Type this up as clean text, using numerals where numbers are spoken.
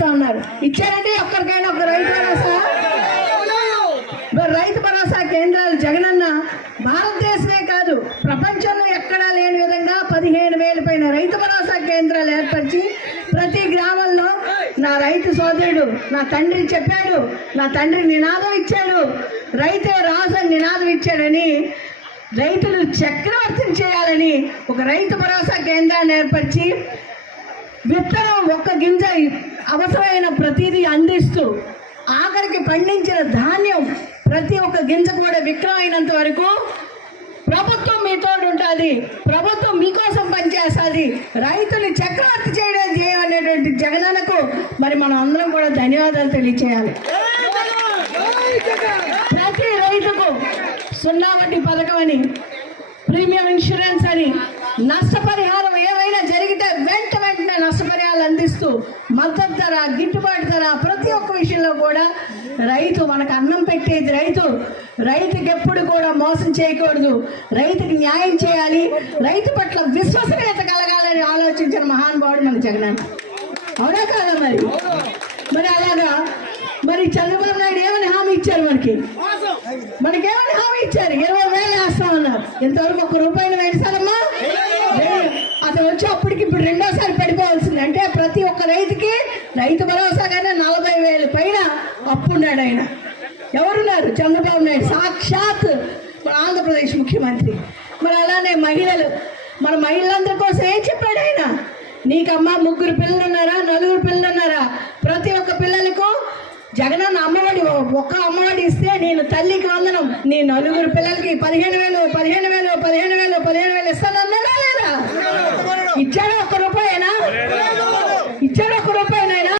చేస్తా ఉన్నారు. ఇచ్చారంటే ఒక్కరికైనా ఒక రైతు భరోసా? రైతు భరోసా కేంద్రాలు జగనన్న భారతదేశమే కాదు ప్రపంచంలో ఎక్కడా లేని విధంగా 15,000 పైన రైతు భరోసా కేంద్రాలు ఏర్పరిచి ప్రతి గ్రామంలో నా రైతు సోదరుడు నా తండ్రి చెప్పాడు, నా తండ్రి నినాదం ఇచ్చాడు, రైతే రాజు అని నినాదం ఇచ్చాడని రైతులు చక్రవర్తిని చేయాలని ఒక రైతు భరోసా కేంద్రాన్ని ఏర్పరిచి విత్తనం ఒక్క గింజ అవసరమైన ప్రతిదీ అందిస్తూ ఆఖరికి పండించిన ధాన్యం ప్రతి ఒక్క గింజ కూడా విక్రయం అయినంత వరకు ప్రభుత్వం మీతో ఉంటుంది, ప్రభుత్వం మీకోసం పనిచేస్తుంది, రైతుని చక్రవర్తి చేయనేటువంటి జగనన్నకు మరి మనం అందరం కూడా ధన్యవాదాలు తెలియచేయాలి. ప్రతి రైతుకు 0 వడ్డీ పథకం అని, ప్రీమియం ఇన్సూరెన్స్ అని, నష్టపరిహారం ఏమైనా జరిగితే వెంటనే నష్టపరిహారాలు అందిస్తూ మద్దతు ధర, గిట్టుబాటు ధర ప్రతి ఒక్క విషయంలో కూడా రైతు మనకు అన్నం పెట్టేది రైతుకి ఎప్పుడు కూడా మోసం చేయకూడదు, రైతుకి న్యాయం చేయాలి, రైతు పట్ల విశ్వసనీయత కలగాలని ఆలోచించిన మహానుభావుడు మన జగనన్న. అవునా కాదా? మరి అలాగా మరి చంద్రబాబు నాయుడు ఏమని హామీ ఇచ్చారు? మనకేమని హామీ ఇచ్చారు? 20,000 వేస్తామన్నారు. ఇంతవరకు ₹1 వేస్తారమ్మా? అతను వచ్చి అప్పటికి ఇప్పుడు రెండోసారి పడిపోవాల్సింది. అంటే ప్రతి ఒక్క రైతుకి రైతు భరోసాగానే 40,000 పైన అప్పున్నాడు ఆయన. ఎవరున్నారు? చంద్రబాబు నాయుడు, సాక్షాత్ మన ఆంధ్రప్రదేశ్ ముఖ్యమంత్రి. మరి అలానే మహిళలు, మన మహిళలందరి కోసం ఏం చెప్పాడు ఆయన? నీకమ్మా 3 పిల్లలు ఉన్నారా, 4 పిల్లలు ఉన్నారా? ప్రతి ఒక్క పిల్లలకు జగనన్న అమ్మఒడి, ఒక్క అమ్మఒడి ఇస్తే నేను తల్లికి వందనం, నీ 4 పిల్లలకి 15,000